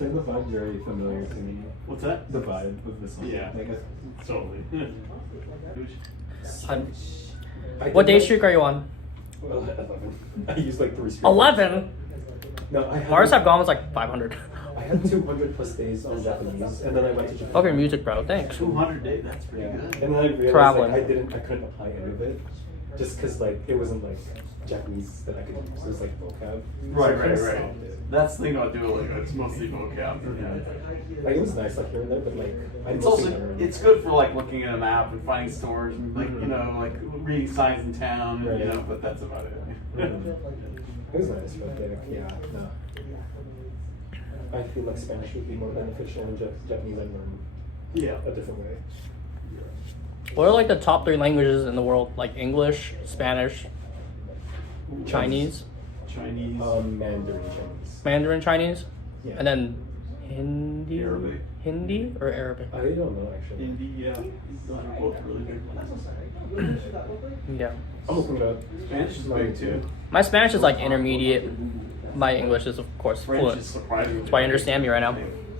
It's like the vibe very familiar to me. What's that? The vibe of this song. Yeah, totally. What day streak are you on? Well, 11. I used like 3 streaks. 11? No, I had. Ours have gone was like 500. I had 200 plus days on Japanese, and then I went to Japan. Okay, music, bro. Thanks. 200 days. That's pretty good. And then I realized Traveling. like, I couldn't apply any of it, just because like it wasn't like Japanese that I could use. It was like vocab. Right, So I kinda right. stopped it. That's the thing about Duolingo. It's mostly vocab. Like it was nice like here and there, but like I It's mostly also never- it's good for like looking at a map and finding stores and like like reading signs in town. Right. But that's about it. It was nice, but like yeah, no. I feel like Spanish would be more beneficial in Japanese. I learn Yeah. a different way. What are like the top 3 languages in the world? Like English, Spanish, Chinese, Chinese. Mandarin Chinese. Mandarin Chinese, Yeah. and then Hindi. Arabic. Hindi or Arabic? I don't know actually. Hindi, yeah. Those are both really big ones. Yeah. I'm looking it up. Spanish is big too. My Spanish is like intermediate. My English is of course French fluent. is surprisingly. That's why you understand me right now.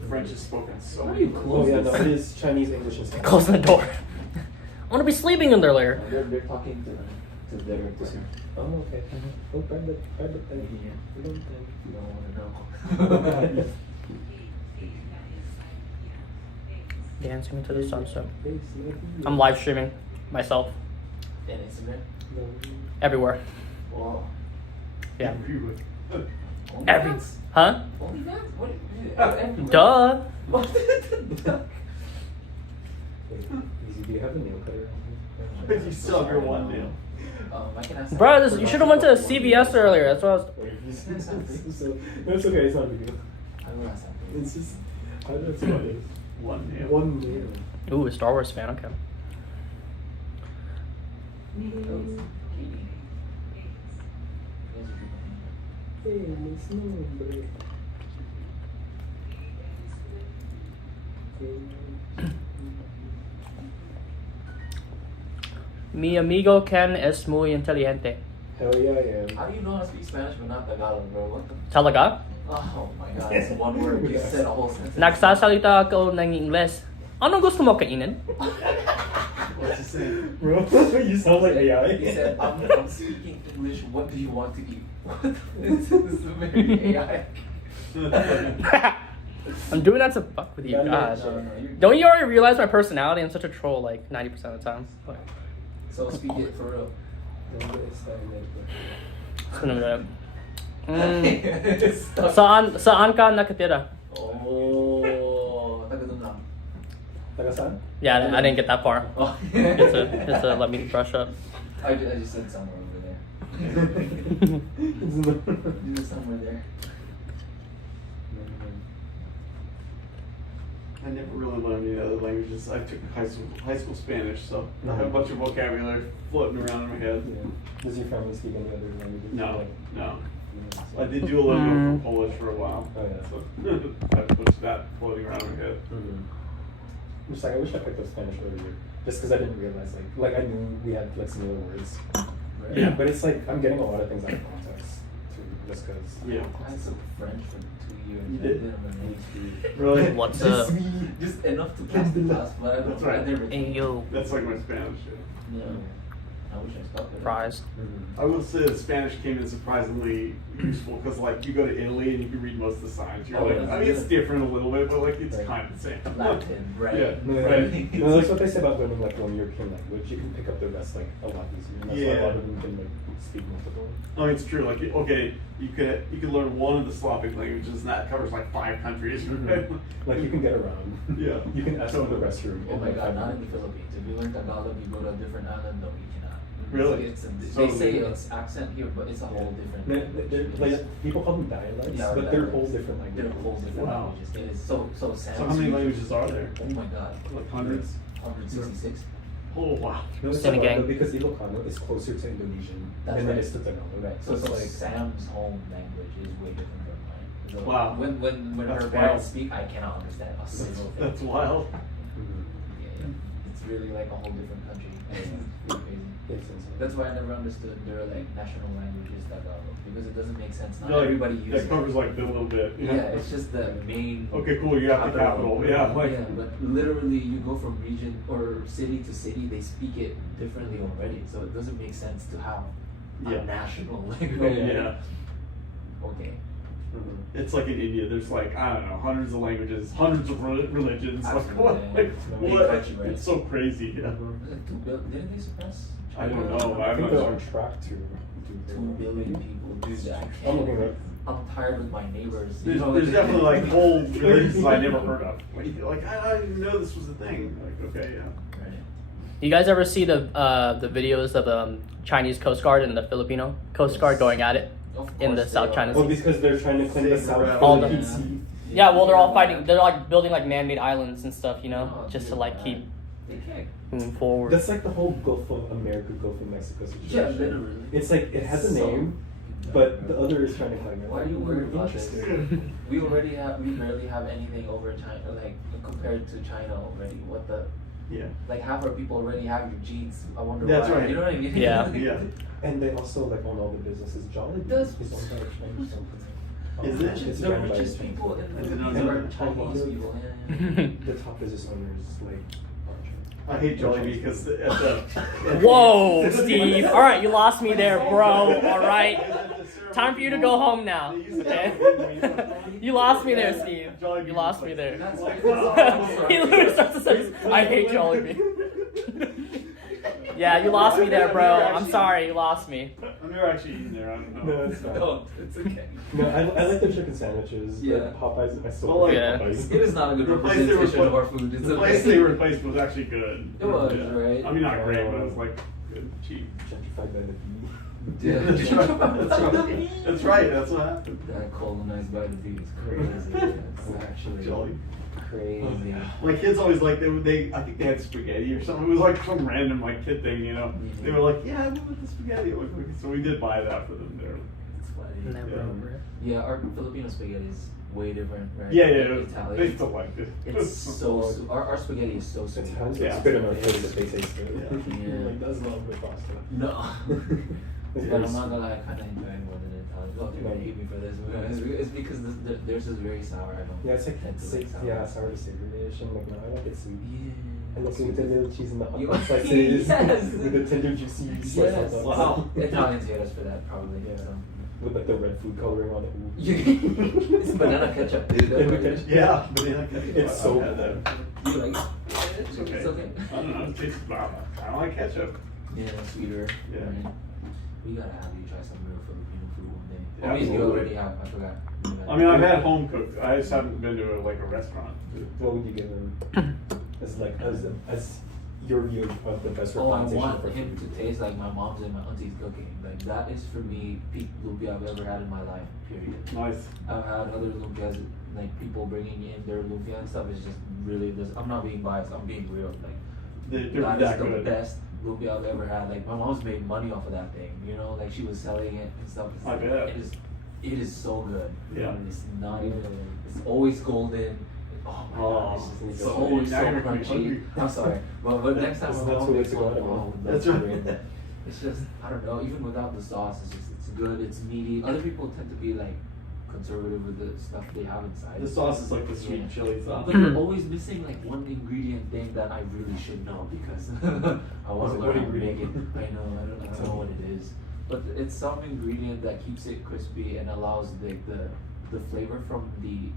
French is spoken so. How do you Oh close yeah, this? no, it is Chinese, English, and Spanish. Close the door. I want to be sleeping in there later. They're talking to the directors here. Oh okay. Oh, private thing. You don't want to know. Dancing to the sunset. I'm live streaming myself And Instagram? everywhere. Wow. Yeah. OnlyFans? Every. Huh? OnlyFans? What? Everywhere. Duh. What? Wait, Easy, do you have a nail cutter? You still have your one nail. I can ask Bro, you should have went to CVS earlier. That's what I was. No, it's okay. It's not a big deal. I will ask something. It's just I don't know. It's funny. One nail. One nail. Ooh, a Star Wars fan. Okay. Hey, it's no, Guys, Mi amigo Ken es muy inteligente. Hell yeah, I am. how do you know how to speak Spanish but not Tagalog, bro? What the? Talaga? Oh my god, it's one word. You said a whole sentence. Nagsasalita ako ng Ingles. Ano gusto mo kainin? What's he saying? Bro, you sound like AI. He said, I'm speaking English. What do you want to eat? What? This is very AI. I'm doing that to fuck with you, Yeah, no, God. No, no, you're Don't you already realize my personality? I'm such a troll like 90% of the time. Like, So speak it for real. Stop. Saan ka nakatira? Oh, taga dun lang. Taga saan? Yeah, I didn't get that far. Oh. It's a let me brush up. I just said somewhere over there. Just somewhere there. I never really learned any other languages. I took high school Spanish, so I have a bunch of vocabulary floating around in my head. Yeah. Does your family speak any other languages? No, Like, no. I did do a little bit of Polish for a while. Oh, yeah. So I have a bunch of that floating around in my head. Just like I wish I picked up Spanish earlier, just because I didn't realize like I knew we had like similar words. Right? Yeah. But it's like I'm getting a lot of things out of context too, just because. Yeah. I had some French for 2 years. You I did? didn't remember any speed. Really? What's up? Just enough to pass the class, but I don't. That's right. I never. Hey yo, That's like my Spanish. Yeah. I wish I stopped it. fries. I will say the Spanish came in surprisingly useful because like you go to Italy and you can read most of the signs. You're Oh, like, that's I mean it's good. different a little bit, but like it's Right. kind of the same. Latin, right? Yeah. No, Right. no, that's what they say about learning like one European language. You can pick up the rest like a lot easier. And that's why a Yeah. lot of them can like speak multiple. I mean, it's true. Like, okay, you could learn one of the Slavic languages, and that covers like 5 countries. Right? Like you can get around. Yeah. You can ask for the restroom. Oh in, my like, god, 5 not in the minutes. Philippines. If you learn Tagalog, you go to a different island. No, you cannot. Really? It's So- they say it's accent here, but it's a whole different. They're, like people call them dialects, Yeah, but they're dialects. whole different They're languages. whole different Wow. languages. It is so Sam. So how many languages are there? Oh my god, Like hundreds? 166. Oh wow. No, it's Sinigang. Tagalog because Ilocano is closer to Indonesian That's and then right. it's to Tagalog. Right. So it's like Sam's home language is way different from mine. So Wow. When That's her wild. parents speak, I cannot understand a single thing. That's wild. Mhm. Yeah, yeah. it's really like a whole different country. It's really crazy. Makes sense. That's why I never understood their like national languages that because it doesn't make sense. Not Like, everybody uses that covers like a little bit. it. Yeah, it's just the main. Okay, cool. You got the capital. Yeah, like. Yeah, but literally, you go from region or city to city, they speak it differently already. So it doesn't make sense to have a national language. Yeah. Okay. It's like in India, there's like, I don't know, hundreds of languages, hundreds of religions. Like, what? Like, Big what? country, right? It's so crazy. Yeah. Didn't they surpass? I don't know. I I'm think not they're on sure. track to do 2 billion people. Dude, I I'm can't. looking at. I'm tired with my neighbors. There's definitely like whole religions I never heard of. Like, I didn't know this was a thing. Like, okay, yeah. Right. You guys ever see the videos of Chinese Coast Guard and the Filipino Coast Guard going at it in the South China Well, Sea? because they're trying to clean the South All Philippine the- Sea. Yeah, well, they're all fighting. They're like building like man-made islands and stuff, you know, Oh, just to dude, like keep They can't. moving forward. That's like the whole Gulf of America, Gulf of Mexico situation. Yeah, literally. It's like it has a name, but the other is trying to claim it. Why are you worried about this? Interesting. We barely have anything over China, like compared to China already. What the? Yeah. Like half our people already have your genes. I wonder That's why. right. You know what I mean? Yeah. Yeah. And they also like own all the businesses. Jolly Does- is owned by a Chinese company. Is it? It's The ran by a richest Chinese people company. in I didn't the know world are that. Chinese people. Yeah. The top business owners like aren't Chinese. I hate Jollibee because at the. Whoa, Steve. All right, you lost me there, bro. All right. Time for you to go home now. Okay? You lost me there, Steve. You lost me there. That's like He literally starts to say, I hate Jollibee. Yeah, you lost me there, bro. I'm sorry, you lost me. I've never actually eaten there. I don't know. No, it's not. Don't. It's okay. No, I like their chicken sandwiches. Yeah. Like Popeyes, I still Well, like yeah. Popeyes. It is not a good The place they representation of were our food. It's The okay. place they replaced was actually good. It was, right? I mean, not great, but it was like good, cheap. Gentrified by the bee. Yeah. That's right. That's right. That's what happened. That colonized by the bee is crazy. It's actually Jolly. crazy. My kids always like they I think they had spaghetti or something. It was like some random like kid thing, you know. They were like, yeah, I want the spaghetti. Like, so we did buy that for them there. It's funny. Never over it. Yeah, our Filipino spaghetti is way different, right? Yeah, Than They Italian. still liked it. It's so our spaghetti is so sweet. It's how Yeah. it's good enough taste that they taste good. Yeah. Like that's not the pasta. No. It's But very I'm not sweet. gonna lie, I kind of enjoy it more than Italian. Oh, they're gonna hate me for this. It's because theirs is very sour. I don't. Yeah, it's like tend to like sour. yeah, sour to savory-ish, and like no, I like it sweet. Yeah. And like with the little cheese and the hot You- dog slices, Yes. with the tender juicy slice Yes. hot dogs. Wow. Italians hate us for that, probably. Yeah. So. With like the red food coloring on it. It's banana ketchup, dude. That's Yeah, what it is. Yeah, banana ketchup. It's so I've had good. that. You like it? It's okay. It's okay. I don't know. It tastes wow. I don't like ketchup. Yeah, sweeter. Yeah. Right. We gotta have you try some real Filipino food one day. Yeah, I mean, you absolutely. already have. I forgot. I mean, I've had home cooked. I just haven't been to like a restaurant. What would you give him as like as your view of the best Oh, I representation want for him food? to taste like my mom's and my auntie's cooking. Like that is for me peak lumpia I've ever had in my life. Period. Nice. I've had other lumpias, like people bringing in their lumpia and stuff. It's just really. I'm not being biased. I'm being real. Like They're that that is the good. best lumpia I've ever had. Like my mom's made money off of that thing. You know, like she was selling it and stuff. I bet. It is so good. Yeah. It's not even. It's always golden. Oh my god, it's, Oh, it's so always so now you're making me crunchy. hungry. I'm sorry, but next time That's my mom what makes it's one, about. oh, That's that's right. great. It's just I don't know. Even without the sauce, it's good. It's meaty. Other people tend to be like conservative with the stuff they have inside. The sauce is like the sweet Yeah. chili sauce. But you're always missing like one ingredient thing that I really should know because I want to What learn how to make it. ingredient? I don't know what it is, but it's some ingredient that keeps it crispy and allows the flavor from the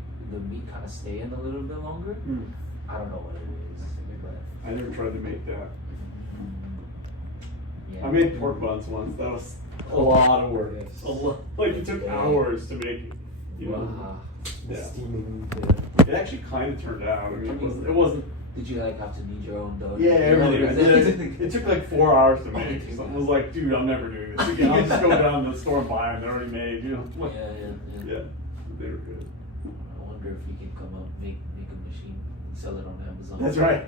meat kind of stay in a little bit longer. Mm. I don't know what it is, but I never tried to make that. yeah. I made pork buns once. That was a lot of work. A lot. Like it took hours to make it. You know. Wow. The Yeah. steaming. It actually kind of turned out. I mean, it wasn't. Did you like have to knead your own dough? Yeah, everything. Everything. It took like 4 hours to make. So I was like, dude, I'm never doing this again. I'll just go down to the store and buy them. They're already made. You know. Yeah. Yeah. They were good. I wonder if we can come up make a machine, sell it on Amazon. That's right.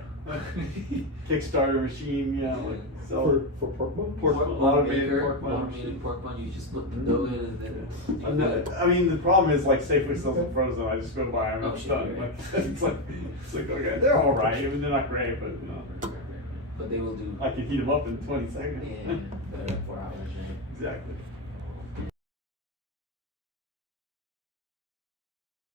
Kickstarter machine. Yeah. Like sell For pork bun? pork bun, automated pork bun. Automated pork bun. You just put the dough in and then. you I'm put- not, I mean, the problem is like Safeway sells them frozen. I just go buy them and Oh, it's sure, done. right. Like it's like okay, they're all right. I mean, they're not great, but no. but they will do. I can heat them up in 20 seconds. Yeah, better than 4 hours, right? Exactly.